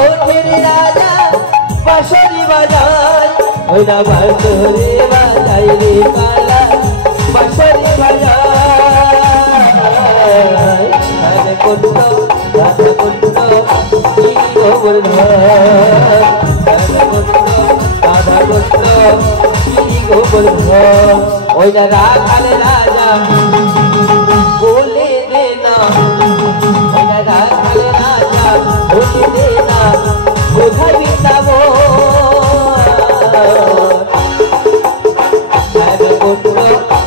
ওঠের রাজা বাঁশরি বাজায় ওই না বাঁশরি বাজাই রে কালা বাঁশরি বাজায় রাধা কুণ্ড গোবর্ধন রাধা কুণ্ড গোবর্ধন ওই না রাখাল রাজা বলে দে না ওই না রাখাল রাজা বলে দে না কোথায় বিতাবো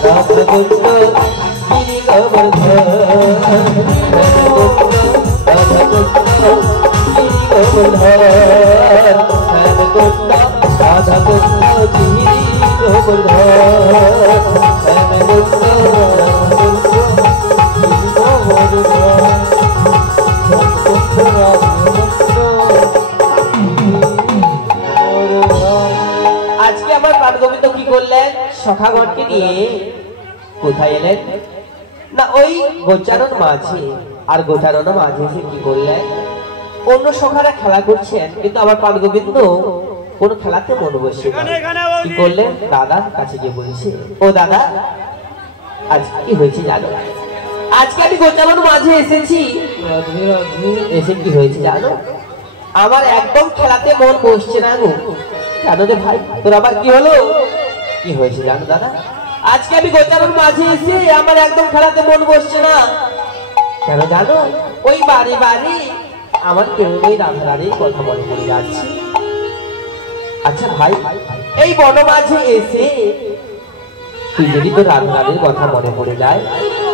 রাধা কুণ্ড গিরি গোবর্ধন রাধা কুণ্ড গিরি গোবর্ধন রাধা কুণ্ড গিরি আজকে আমার প্রাণগোবিন্দ কি করলেন সখাগণকে নিয়ে কোথায় এলেন না ওই গোচারণ মাঝে আর গোচারণ মাঝে এসে কি করলেন অন্য সখারা খেলা করছেন কিন্তু আমার প্রাণগোবিন্দ কোন খেলাতে মন বসে কি করলেন দাদার কাছে গিয়ে বলছে ও দাদা আজ কি হয়েছে জানো আজকে আমি গোচারণ মাঝে এসেছি এসে কি হয়েছে জানো আমার একদম খেলাতে মন বসছে না গো কেন রে ভাই তোর আবার কি হলো কি হয়েছে জানো দাদা আজকে আমি গোচারণ মাঝে এসে আমার একদম খেলাতে মন বসছে না কেন জানো ওই বাড়ি বাড়ি আমার কেউ ওই রাধারানীর কথা মনে পড়ে যাচ্ছে আচ্ছা ভাই এই বন মাঝে এসে তুই যদি তোর রাধারানীর কথা মনে পড়ে যায়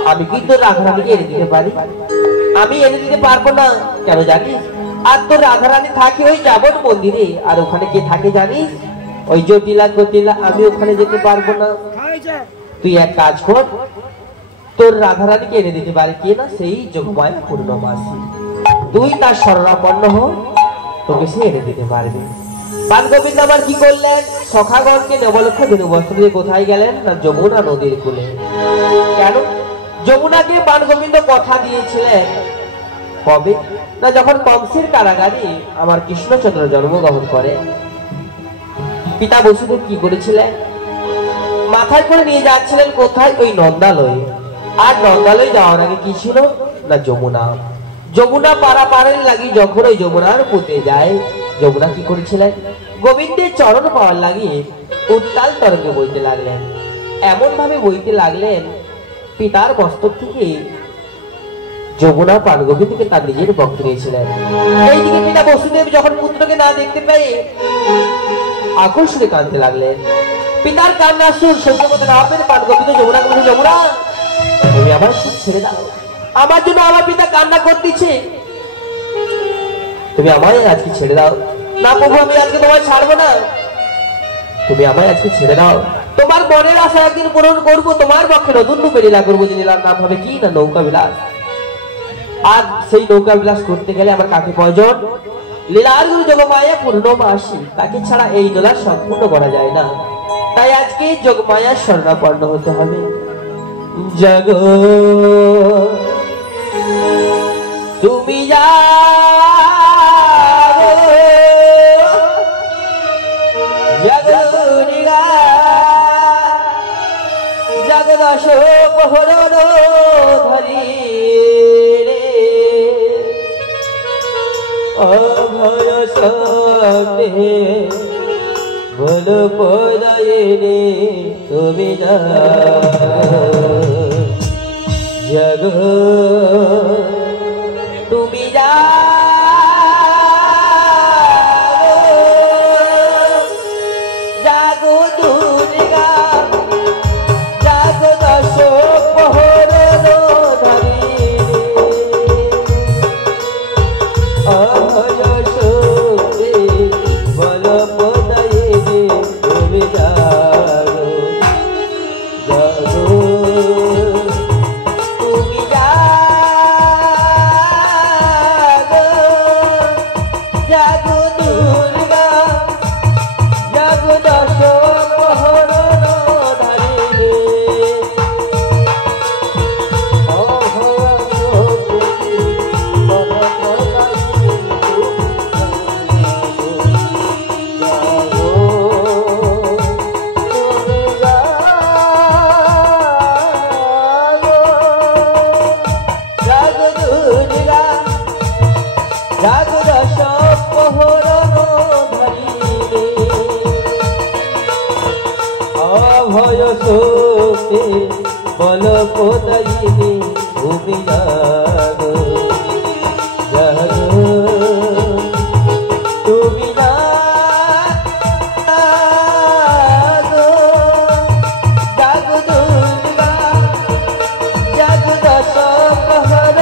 আমি কি তোর রাধারানীকে এনে দিতে পারি আমি এনে দিতে পারবো না কেন জানিস আর তোর রাধারানী থাকে ওই যাবন মন্দিরে আর ওখানে কে থাকে জানিস ওই জটিলা কটিলা আমি ওখানে যেতে পারবো না তুই এক কাজ কর তোর রাধারানীকে এনে দিতে পারে কে না সেই যোগমায়া পূর্ণমাসী তুই তার শরণাপন্ন হ তোকে সে এনে দিতে পারবে প্রাণগোবিন্দ আবার কি করলেন সখাগণকে নবলক্ষ বেনু বস্ত্র দিয়ে কোথায় গেলেন না যমুনা নদীর কূলে কেন যমুনাকে প্রাণগোবিন্দ কথা দিয়েছিলেন কবে না যখন কংসের কারাগারে আমার কৃষ্ণচন্দ্র জন্মগ্রহণ করে পিতা বসুদেব কি করেছিলেন মাথায় করে নিয়ে যাচ্ছিলেন কোথায় ওই নন্দালয়ে আর নন্দালয়ে যাওয়ার আগে কি ছিল না যমুনা যমুনা পারাপারের লাগি যখন ওই যমুনার পুঁতে যায় যমুনা কি করেছিলেন গোবিন্দের চরণ পাওয়ার লাগিয়ে উত্তাল তরঙ্গে বইতে লাগলেন এমন ভাবে বইতে লাগলেন পিতার মস্তক থেকে যমুনা প্রাণগোবিন্দকে তার নিজের ভক্ত নিয়েছিলেন এইদিকে পিতা বসুদেব যখন পুত্রকে না দেখতে পেয়ে আকর্ষণে কাঁদতে লাগলেন পিতার কান্নার সুর সহ্য করতে না পেরে প্রাণগোবিন্দ যমুনাকে বলছে যমুনা তুমি আমার ছেড়ে দাও আমার জন্য আমার পিতা কান্না করতেছে তুমি আমায় আজকে ছেড়ে দাও না প্রভু আমি আজকে তোমায় ছাড়বো না তুমি আমায় আজকে ছেড়ে দাও তোমার মনের আশা একদিন পূরণ করবো তোমার পক্ষে নতুন রূপে লীলা করবো যে লীলার নাম হবে কি না নৌকা বিলাস আর সেই নৌকা বিলাস করতে গেলে আমার কাকে প্রয়োজন লীলার গুরু যোগমায়া পূর্ণমাসী তাকে ছাড়া এই লীলা সম্পূর্ণ করা যায় না তাই আজকে যোগমায়ার শরণাপন্ন হতে হবে জগ তুমি যাও জগনিরা জগদশ প্রহরণ ধরি রে অভয় সতে বল পদায়ে রে তুমি যাও জগ তুমি জাগো দুর্গা জাগো দশ প্রহরণ ধরি অভয় শক্তি বল পদায়ে তুমি জাগো জাগো তুমি জাগো সখী বলো কোথায় তুমি জাগো জাগো তুমি জাগো জাগো দুর্গা জাগো দশ প্রহর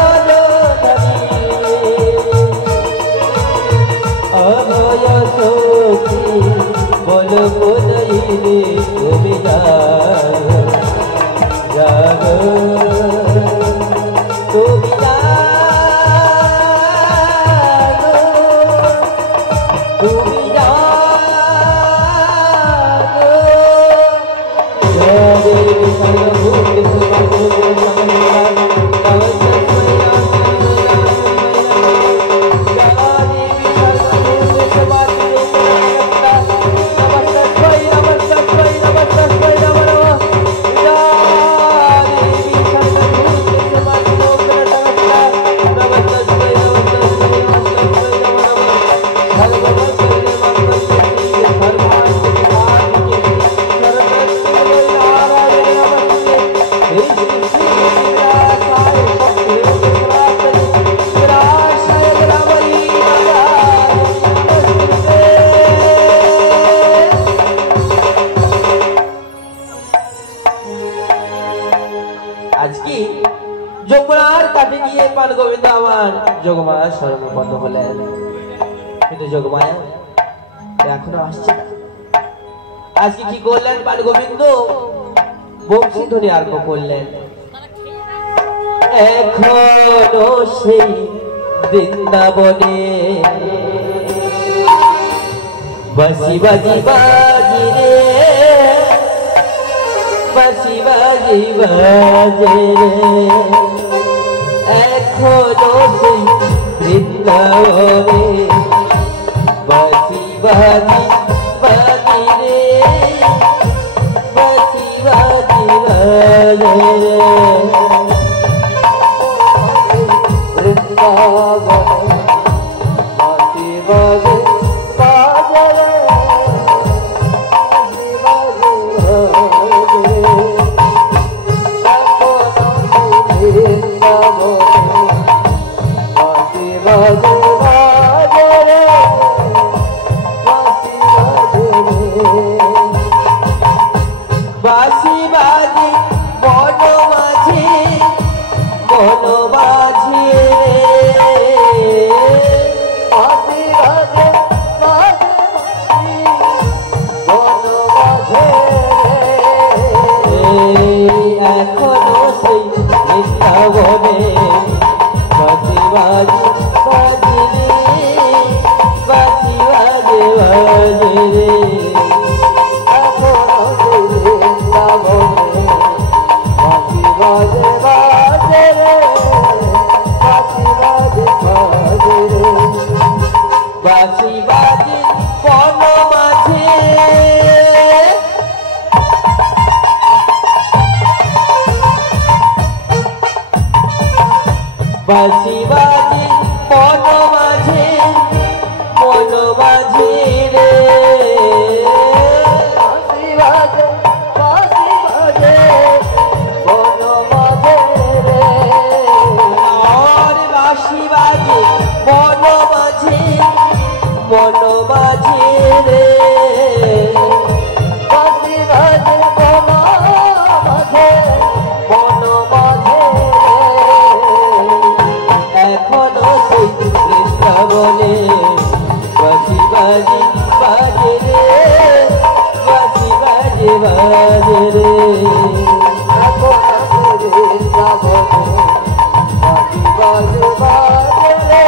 অভয় সখী বলো কোথায় তুমি জাগো জাগো তুমি জাগো তুমি জাগো জয় দেবী সর্বভূত যমুনার কাছে গিয়ে পান গোবিন্দ আমার যোগমায়া সর্বপন্ন হলেন কিন্তু যোগমায়া এখনো আসছে না। আজকে কি করলেন পান গোবিন্দ বংশী ধ্বনি আরম্ভ করলেন এখনো সেই বৃন্দাবনে বাঁশি বাজি বাজি রে বাঁশি বাজি বাজে এখনো সেই বৃন্দাবনে বাঁশি বাজি বাজি রে বাঁশি বাজি বাজে বৃন্দাবনে বাঁশি বাজে বাঁশি বাজে বন মাঝে বন মাঝে বাঁশি বাজে বন মাঝে এখনো সেই বৃন্দাবনে বাঁশি বাজে বাজে রে বাঁশি বাজে বাজে রে বাঁশি বাজে বন মাঝে বাঁশি বাজে বন মাঝে বন মাঝে রে বাঁশি বাজে বন মাঝে রে আর বাঁশি বাজে বন মাঝে বন মাঝে রে বাঁশি বাজে বন মাঝে বন মাঝে এখনো সেই বৃন্দাবনে বাঁশি বাজে বাজে রে বাঁশি বাজে বাজে রে এখনো বৃন্দাবনে বাঁশি বাজে বাজে রে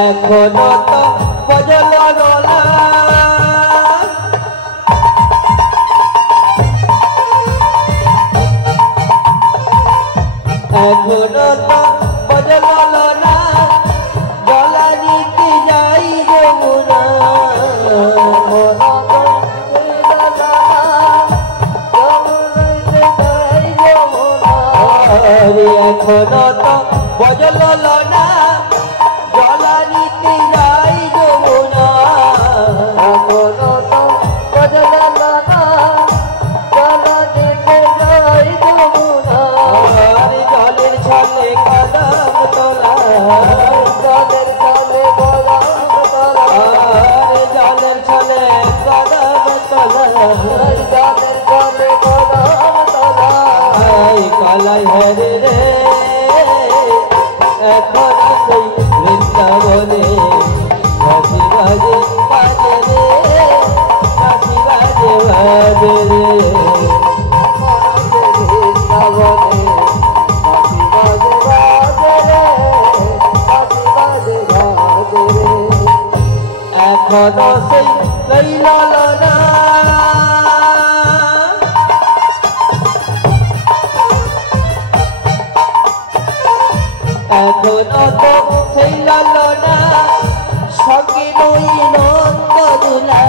এখনো তো বজল গলা এখনো তো বজল না গলা নিতে যাই যমুনা এখনো তো বজল না গলা নিতে যাই যমুনা এখনো তো কালাই হরে রে এখন সেই বৃন্দাবনে বাজি বাজে বাজে রে বাজি বাজে বাজে রে বৃন্দাবনে বাজি বাজে বাজে রে বাজি বাজে বাজে রে এখনো সেই কৈলালনা এখনো তো সেই লালনা সঙ্গে নই নন্দ দুলা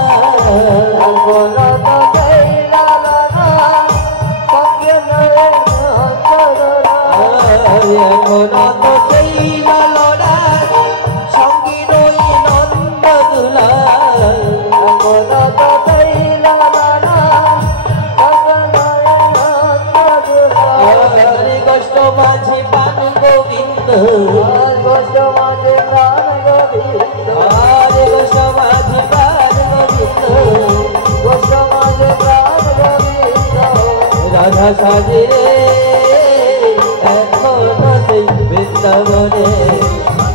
এখনো তো সেই লালনা সঙ্গে নই নন্দ দুলা এখনো তো সেই লালনা সঙ্গে নই নন্দ দুলা এখনো তো সেই লালনা সঙ্গে নই নন্দ দুলা হরে কষ্ট মাঝে পান গোবিন্দ গোষ্ঠ মাঝে প্রাণ গোবিন্দ হরে গোষ্ঠ মাঝে প্রাণ গোবিন্দ গোষ্ঠ মাঝে প্রাণ গোবিন্দ রাধা সাজে এখনো সেই বৃন্দাবনে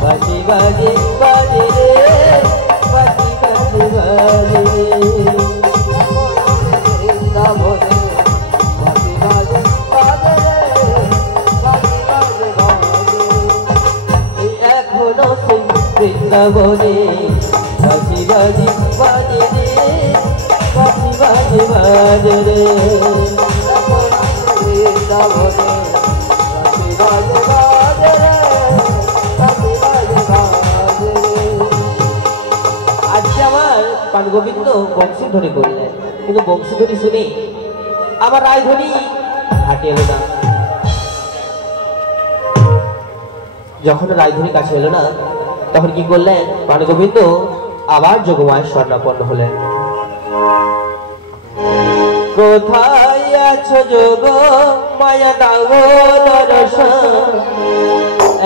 বাজি বাজি বাজে রে বাজি বাজি বাজে বৃন্দাবনে বাজি বাজি বাজে রে বাজি বাজি বাজে এখনো সেই বৃন্দাবনে বাজি বাজি বাজে রে বাজি বাজি বাজে রে বৃন্দাবনে বাজি বাজি বাজে রে বাজি বাজি বাজে রে আজকে আমার পানগোবিন্দ বংশীধ্বনি করলেন কিন্তু বংশীধ্বনি শুনে আমার রায়ধ্বনি হাঁটে এলো না যখন রায়ধ্বনি কাছে এলো না তখন কি করলেন পানগোবিন্দ আবার যোগমায় স্বর্ণাপন্ন হলেন কোথায় আছো যোগ মায়া দাও দর্শন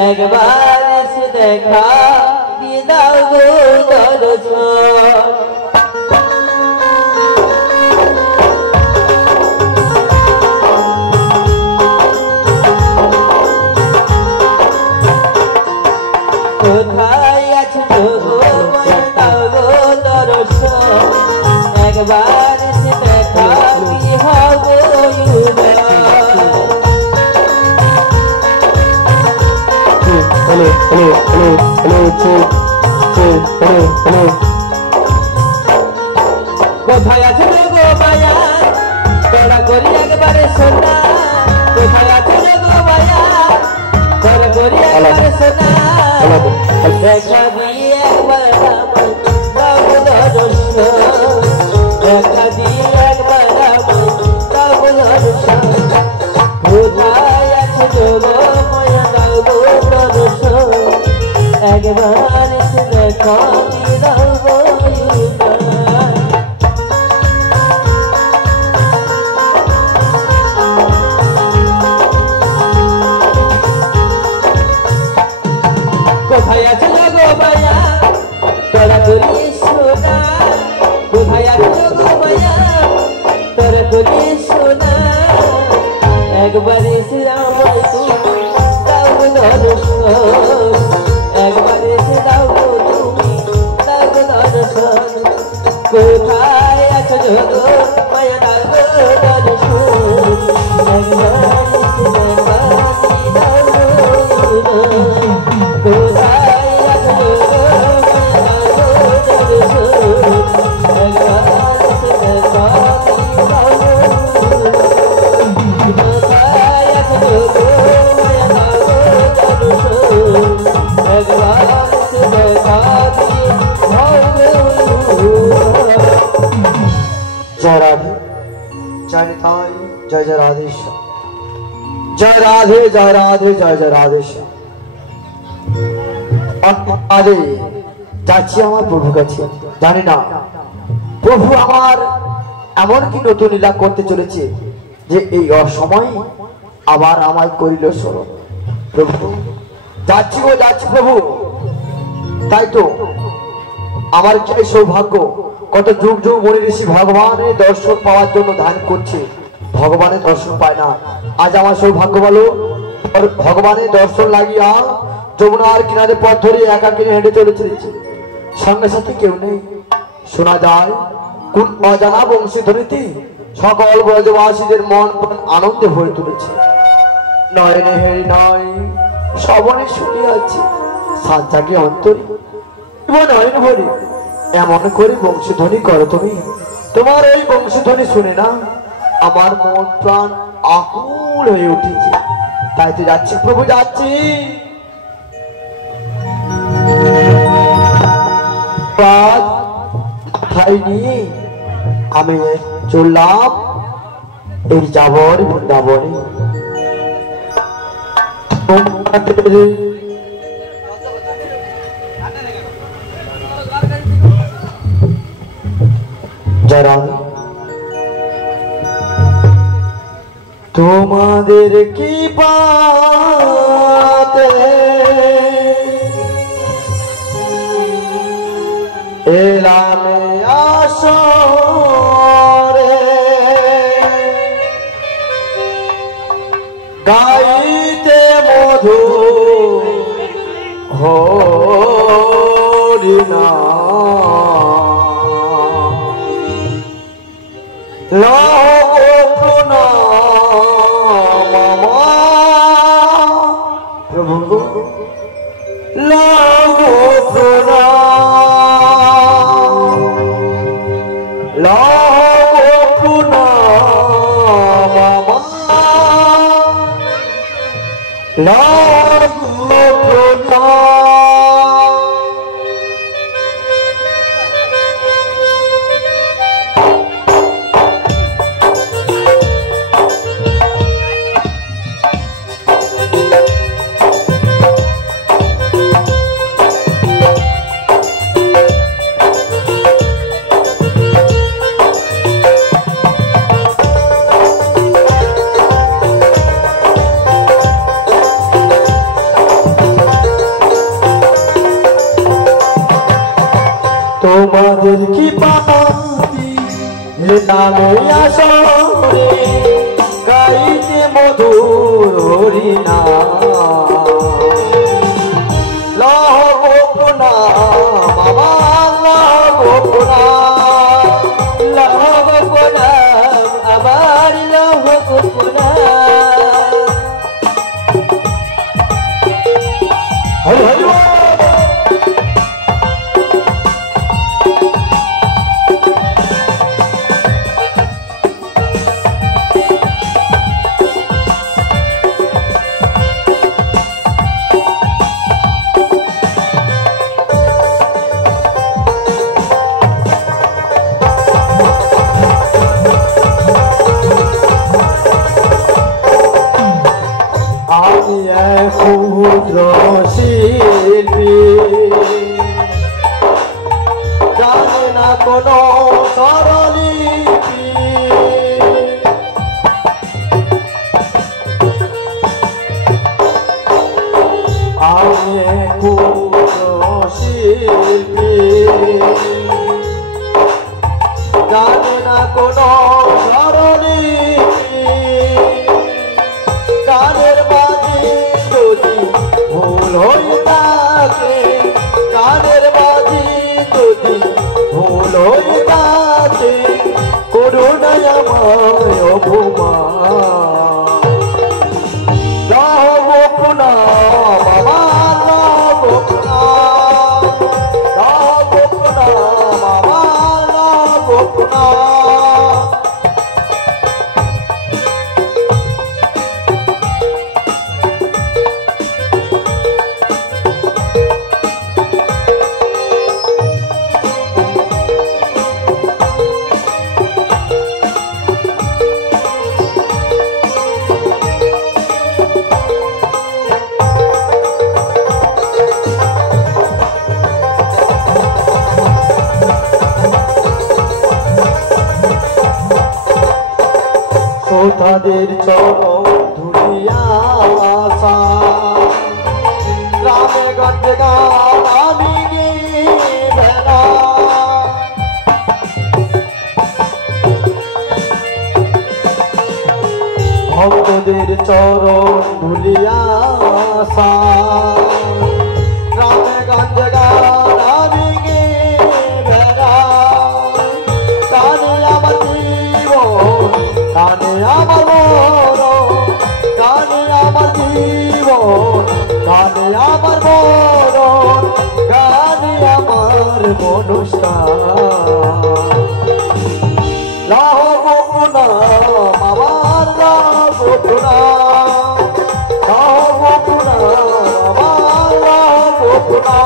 একবার এসে দেখা দিয়ে দাও দর্শন কোথায় আছো যোগ মায়া দাও দর্শন একবার এসে দেখা দিয়ে হবো কোথায় আছে গো মায়া তোরা করি একবারে সোনা কোথায় আছে গো মায়া তোরা করি একবারে সোনা দেখা দিয়ে একবার দেখা দিয়ে একবার কোথায় আছে যোগ মায়া দাও দর্শন একবার এসে দেখা দিয়ে দাও কোথায় আছে গো মায়া তোরা করি সোনা কোথায় আছে গো মায়া তোরা করি সোনা একবার এসে আমায় তুমি দাও দর্শন একবার এসে দাও তুমি দাও দর্শন কোথায় আছো যোগ মায়া দাও দর্শন একবার এসে দেখা দিয়ে দাও কোথায় আছো যোগ মায়া দাও দর্শন একবার এসে দেখা দিয়ে দাও কোথায় আছো যোগ মায়া দাও দর্শন একবার এসে দেখা দিয়ে দাও जय राधे जय निताय जय जय राधेश्याम जय राधे जय राधे जय जय राधेश्याम আরে যাচ্ছি আমার প্রভু কাছে জানি না প্রভু আমার এমন কি নতুন লীলা করতে চলেছে যে এই অসময় আবার আমায় করিল স্মরণ প্রভু যাচ্ছি গো যাচ্ছি প্রভু তাই তো আমার কি সৌভাগ্য, কত যুগ যুগ মনে ঋষি ভগবানের দর্শন পাওয়ার জন্য ধ্যান করছে, ভগবানের দর্শন পায় না। আজ আমার সৌভাগ্য বলো, ভগবানের দর্শন লাগিয়া যমুনার কিনারে পথ ধরে একাকিনী হেঁটে চলে চলেছে, সঙ্গে সাথে কেউ নেই। শোনা যায় কোন অজানা বংশীধ্বনিতে সকল ব্রজবাসীদের মন আনন্দে ভরে তুলেছে। নয়নে হেরি নয় শ্রবণে শুনিয়াছি, সাজ্জাকে অন্তরে নয়ন ভরে এমন করে বংশীধ্বনি করো তুমি। তোমার এই বংশীধ্বনি শুনে না আমার মন প্রাণ আকুল হয়ে উঠেছে। তাই তো যাচ্ছি প্রভু, যাচ্ছি। নিয়ে আমি চললাম এই যাবর বৃন্দাবনে। যারা তোমাদের কি পাতে এলামে আসরে গাইতে মধু হরিনা প্রভু লাগো প্রণাম, লাগো প্রণাম, লাগো প্রণাম। তোমাদের কি পাতি নামে আসরে গাইতে মধুর হরিনা লাগো প্রণাম, আমার লাগো প্রণাম, লাগো প্রণাম, আমার লাগো প্রণাম। হরি হরি ক্ষুদ্র শিল্পী জানে না কোন স্বরলিপি, আমি ক্ষুদ্র শিল্পী জানে না কোন স্বরলিপি, গানের বাজি যদি ভুল হয়ে থাকে, গানের বাজি যদি ভুল হয়ে থাকে, করুণায় আমায় অপমান। লাগো প্রণাম, আমার লাগো প্রণাম, লাগো প্রণাম, আমার লাগো প্রণাম। তাদের চরণ ধুলিয়া আসা গ্রামে গঞ্জে গান আমি বেলা ভক্তদের চরণ ধুলিয়া গ্রামে গঞ্জে গানে বেড়া কানে আমার জীবন কানে আমার মরণ কানে আমার জীবন কানে আমার মরণ কানে আমার মনুষ্কার লাহ গোপুনা আমার লাহ গোপুনা আমার লাহ গোপুনা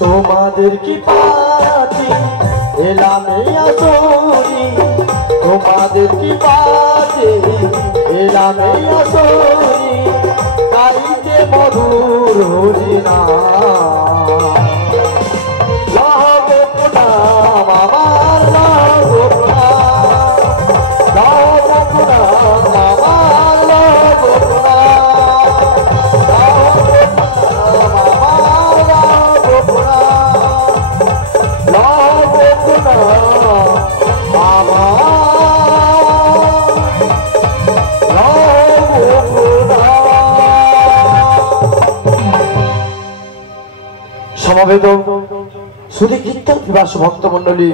তোমাদের কি পাতি এলামে আসরি তোমাদের কি পাতি এলামে আসরি গাইতে মধুর হরিনা লাহ গোপুনাম আমার লাহ গোপুনাম লাহ গোপুনাম আমার লাহ সমবেত শুধু কীর্তন বিবাস ভক্ত মন্ডলী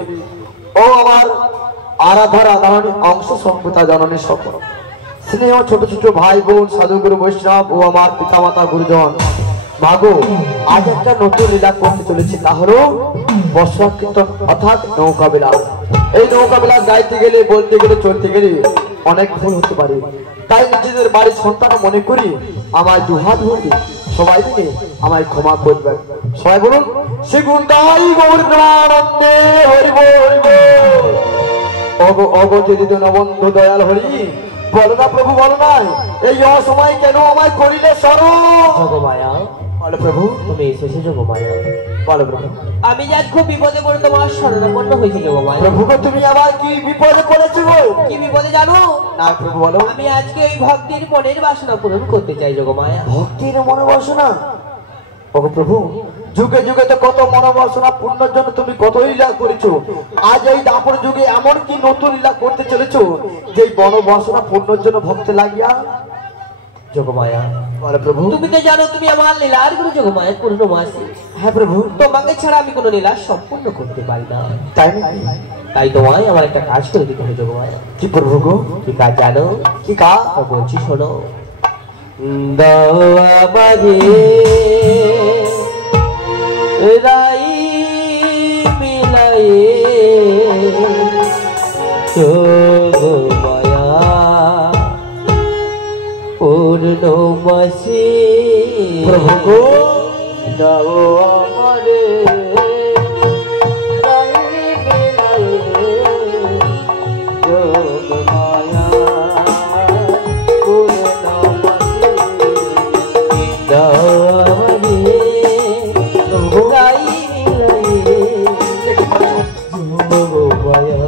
ও আমার আরাধারা জননী অংশ সম্পতা জননী সকল স্নেহ ছোট ছোট ভাই বোন সাধুগুরু বৈষ্ণব ও আমার পিতামাতা গুরুজন ভাগো আজ একটা নতুন লীলা করতে চলেছি তা হলো বর্ষা কীর্তন অর্থাৎ নৌকা বিলাস এই নৌকা বিলাস গাইতে গেলে বলতে গেলে চলতে গেলে অনেক ভুল হতে পারে তাই নিজেদের বাড়ির সন্তান মনে করি আমার দুহাত ভরে সবাই মিলে আমায় ক্ষমা করবেন সবাই বলুন শ্রী গুন্ডাই গৌর প্রেমানন্দে হরি বল অগতিত নবন্ধু দয়াল হরি বলো না প্রভু বলো না এই অসময় কেন আমায় করিলে স্মরণ যোগমায়া বলো প্রভু তুমি এসেছো যোগমায়া বলো প্রভু আমি যাক খুব বিপদে পড়ে তোমার শরণাপন্ন হয়েছি যোগমায়া প্রভু তুমি আবার কি বিপদে পড়েছো গো কি বিপদে জানো না প্রভু বলো আমি আজকে ওই ভক্তির মনের বাসনা পূরণ করতে চাই যোগমায়া ভক্তির মনোবাসনা ওগো প্রভু যুগে যুগে তো কত মনোবাসনা পূর্ণের জন্য তুমি কত লীলা করেছো আজ এই দাপর যুগে এমন কি নতুন লীলা করতে চলেছো যে মনোবাসনা পূর্ণের জন্য ভক্ত লাগিয়া যোগমায়া বলো প্রভু তুমি তো জানো তুমি আমার লীলার গুরু যোগমায়া পূর্ণমাসী হ্যাঁ প্রভু তোমাকে ছাড়া আমি কোনো লীলা সম্পূর্ণ করতে পারি না তাই নাকি তাই তোমায় আমার একটা কাজ করে দিতে হবে যোগমায়া কি প্রভু গো কি কাজ জানো কি কাজ বলছি শোনো দাওয়া বাজে রাই মিলাই যোগমায়া পূর্ণমাসী প্রভু গো দাও আমারে রাই মিলাই যোগমায়া পূর্ণমাসী দাও আমারে রাই মিলাই যোগমায়া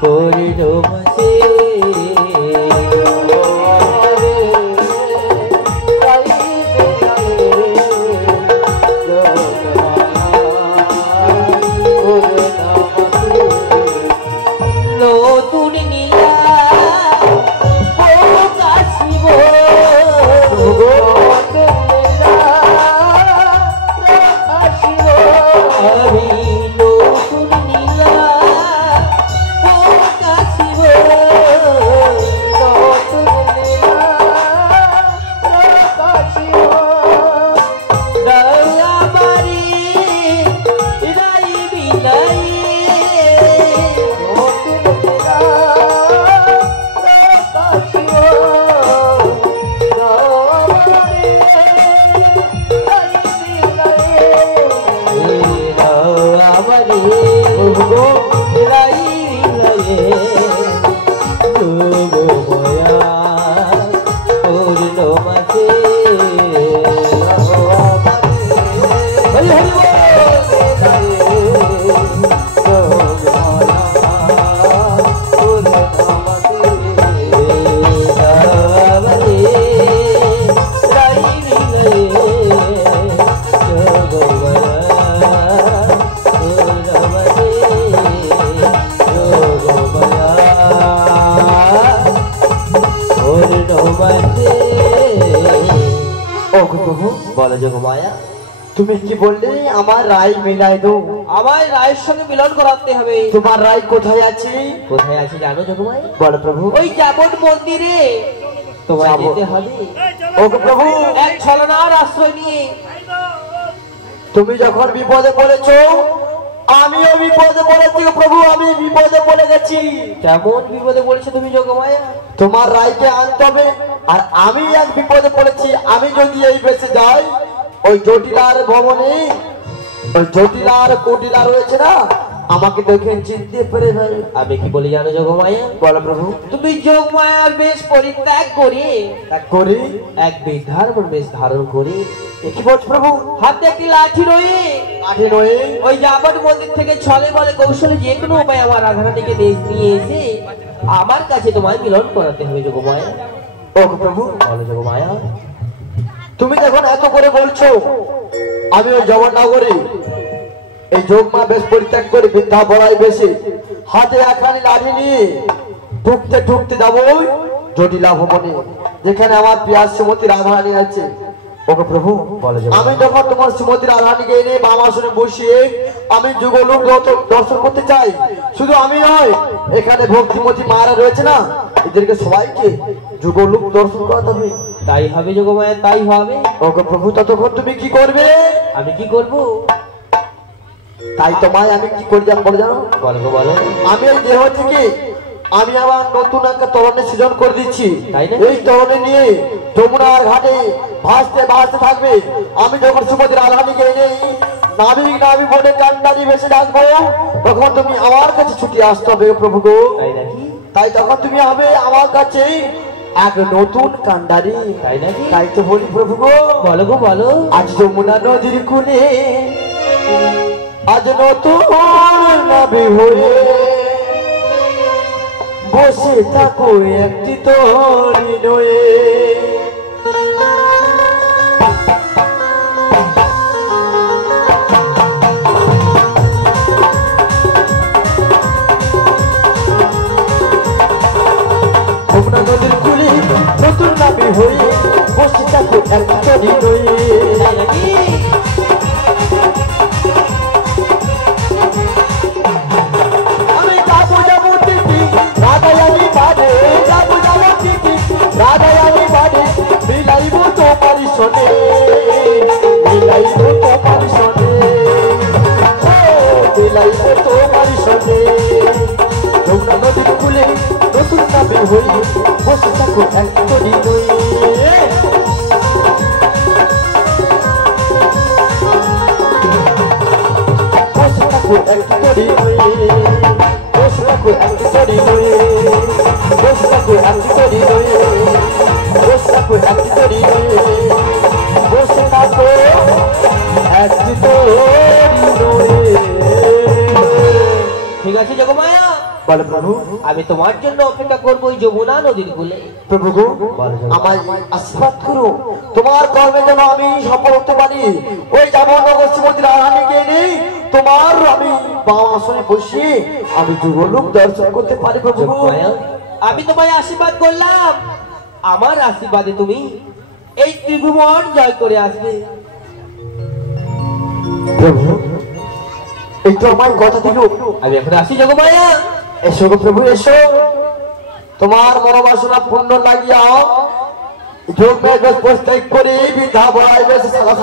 পূর্ণমাসী আমি নতুন নীলা যোগমায়া। তুমি কি বললে আমার রায় মিলাই দো? আমার রায়ের সঙ্গে মিলন করাতে হবে। তোমার রায় কোথায় আছে? কোথায় আছে জানো যোগমায়া? বলো প্রভু। ওই যাবন মন্দিরে তোমায় যেতে হবে। ও প্রভু, এক ছলনার আশ্রয় নিয়ে। তুমি যখন বিপদে পড়েছো আমিও বিপদে পড়েছি প্রভু, আমি বিপদে পড়ে গেছি। কেমন বিপদে পড়েছো তুমি যোগমায়া? তোমার রায়কে আনতে হবে, আর আমি এক বিপদে পড়েছি। আমি যদি এই বেঁচে যাই, ওই জটিলার ভবনে ওই জটিলার কোটিলা রয়েছে না, আমাকে দেখে চিনতে পেরে যাবে। আমি কি বলি জানো যোগমায়া? বলো প্রভু। তুমি যোগমায়ার বেশ পরিত্যাগ করে এক বৃদ্ধার বেশ ধারণ করে কি বলছো প্রভু? হাতে একটি লাঠি রয়ে ওই যাবন মন্দির থেকে ছলে বলে কৌশলে যে কোনো উপায় আমার রাধারানীকে নিয়ে এসে আমার কাছে তোমায় মিলন করাতে হবে যোগমায়া। ও প্রভু। বলো যোগমায়া। তুমি যখন এত করে বলছো, আমি ওই জগন্নগরে এই যোগমা বেশ পরিত্যাগ করে বৃদ্ধা বড়াই বেশি হাতে একখানি লাঠি নিয়ে ঢুকতে ঢুকতে যাবো জটিলা ভবনে, যেখানে আমার প্রিয়া শ্রীমতী রাধারানী আছে। ওকে প্রভু, আমি যখন তোমার শ্রীমতী রাধারানীকে এনে বাম আসনে বসিয়ে আমি যুগলোক দর্শন করতে চাই, শুধু আমি নয়, এখানে ভক্তিমতী মারা রয়েছে না, এদেরকে সবাইকে যুগলোক দর্শন করাতে হবে। তাই হবে যোগমায়া, তাই হবে। ওকে প্রভু, ততক্ষণ তুমি কি করবে? আমি কি করব? তাই তোমায় আমি কি করে জানো জানো? বলো। আমি এই দেহ থেকে আমি আবার নতুন একটা তরণে সৃজন করে দিচ্ছি। এই তরণে নিয়ে যমুনার ঘাটে ভাসতে ভাসতে থাকবে। আমি যখন শ্রীমতী রাধারানীকে এনে নাবি বলে কান্ডারি ভেসে ডাকবো, তখন তুমি আমার কাছে ছুটি আসতে হবে প্রভু গো। তাই তখন তুমি হবে আমার কাছে এক নতুন কান্ডারি। তাই তো বলি প্রভু গো। বলো। আজ যমুনা নদীর কুলে আজ নতুন নাবি হয়ে বসে থাকো একটি তরি নয়ে। যমুনা নদীর কুলে নতুন নাবি হয়ে বসে থাকো একটি তরি নয়ে। রাধারানী বাড়ি মিলাইব তোমার সনে, মিলাইব তোমার সনে, মিলাইব তোমার সনে। যমুনা নদীর কুলে নতুন নাবি হই বসে থাকো এক তরি নয়ে। বসে থাকো এক তরি নয়ে, বসে থাকো এক তরি নয়ে, বসে থাকো এক তরি নয়ে, বসে থাকো এক তরি নয়ে, বসে থাকো এক তরি নয়ে। ঠিক আছে যোগমায়া। বলো প্রভু। আমি তোমার জন্য অপেক্ষা করবো ওই যমুনা নদীর কূলে। প্রভু গো, আমায় আশীর্বাদ করো, তোমার কর্মে যেন আমি সফল হতে পারি। ওই যাবনগর শ্রীমতী রাধারানীকে এনে তোমার আমি বাম আসনে বসিয়ে আমি যুগলোক দর্শন করতে পারি প্রভু। আমি তোমায় আশীর্বাদ করলাম, আমার আশীর্বাদে তুমি এই ত্রিভুবন জয় করে আসবে প্রভু। এই তো আমার কথা দিল। আমি এখন আসি যোগমায়া। এসো গো প্রভু, এসো। তোমার মনোবাসনা পূর্ণ লাগিয়া যোগ মেঘ পরিত্যাগ করে বৃদ্ধা বড়াই বেশ সারা